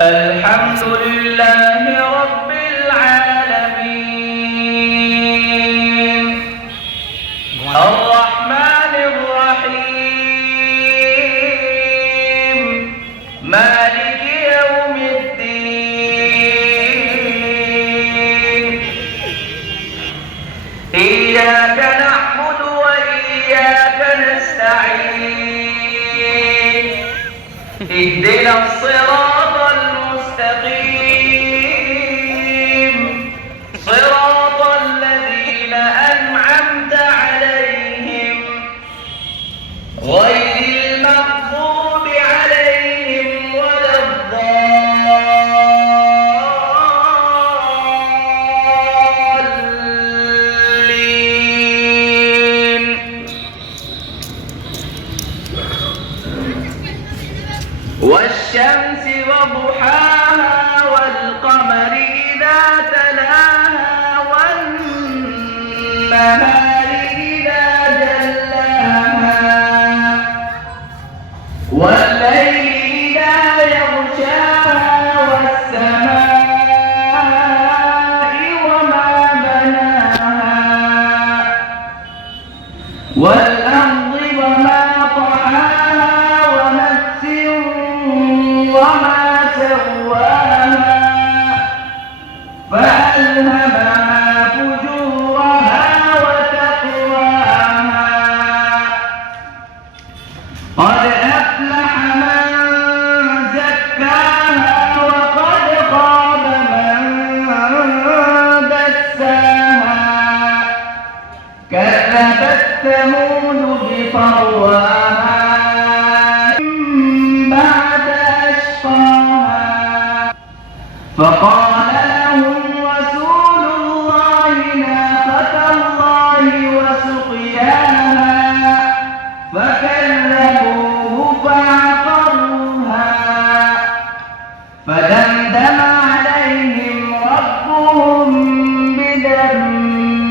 الحمد لله رب العالمين الرحمن الرحيم مالك يوم الدين إياك نعبد وإياك نستعين اهدنا الصراط المستقيم صراط الذين أنعمت عليهم غير المغضوب عليهم ولا الضالين والشمس وضحاها والقمر إذا تلاها والنهار إذا جلاها والليل إذا يغشاها والسماء وما بناها والأرض وما طحاها ونفس وما سواها فألهمها فجورها وتقواها قد أفلح من زكاها وقد خاب من دساها كذبت ثمود بطغواها بعد أشقاها فقال لهم رسول الله ناقة الله وسقياها فكذبوه فعقروها فدمدم عليهم ربهم بذنبهم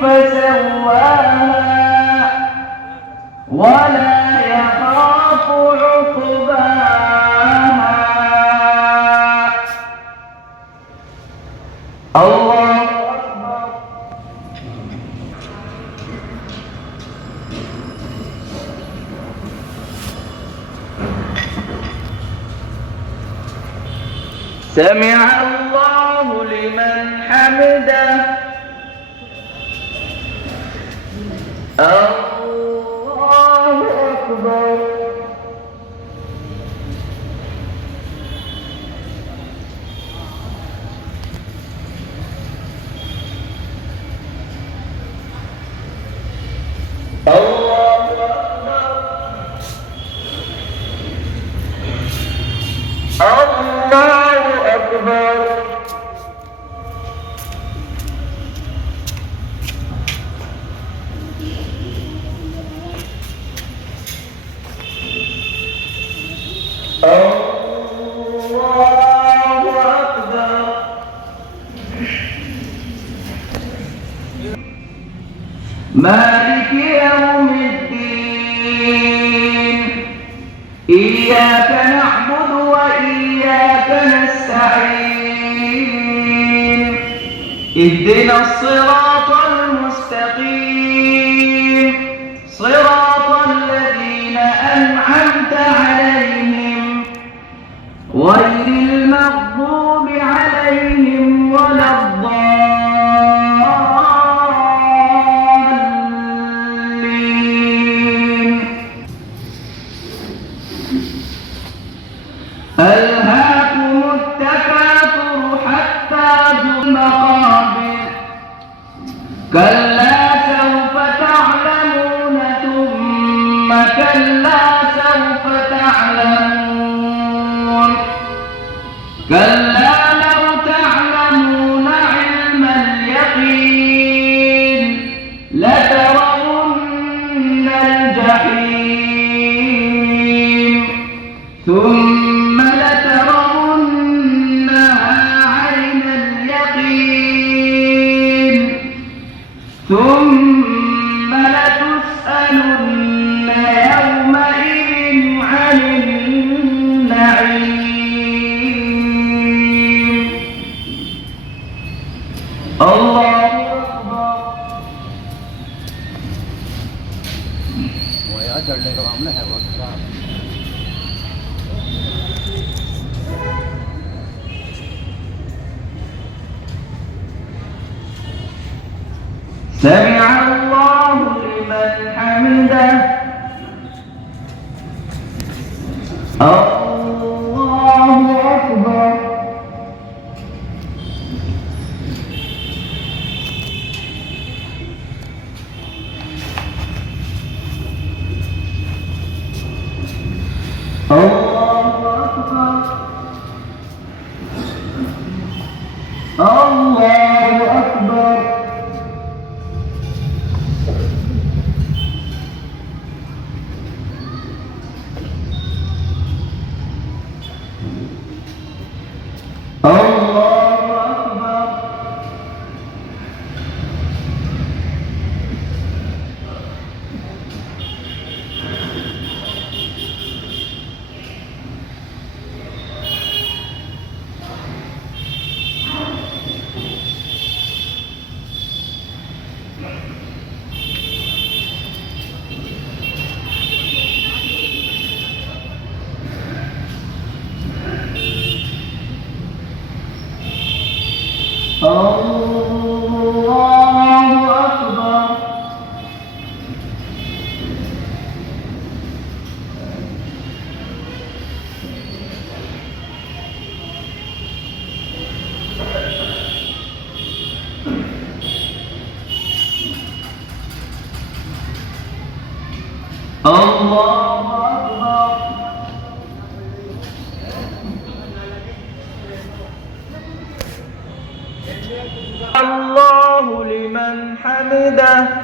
فسواها ولا يخاف عقباها. الله أكبر. سمع الله لمن حمده. الله أكبر. الله أكبر. الله أكبر. مالك يوم الدين إياك نعبد وإياك نستعين اهدنا الصراط المستقيم صراط الذين أنعمت عليهم غير المغضوب عليهم ولا الضالين. ألهاكم التكاثر حتى زرتم المقابر كلا سوف تعلمون ثم كلا سوف تعلمون كلا لو تعلمون علم اليقين لترون الجحيم ثم لترونها عين اليقين ثم لتسألن يومئذ عن النعيم. سمع الله لمن حمده. الله أكبر. الله أكبر. الله أكبر. الله أكبر. الله لمن حمده.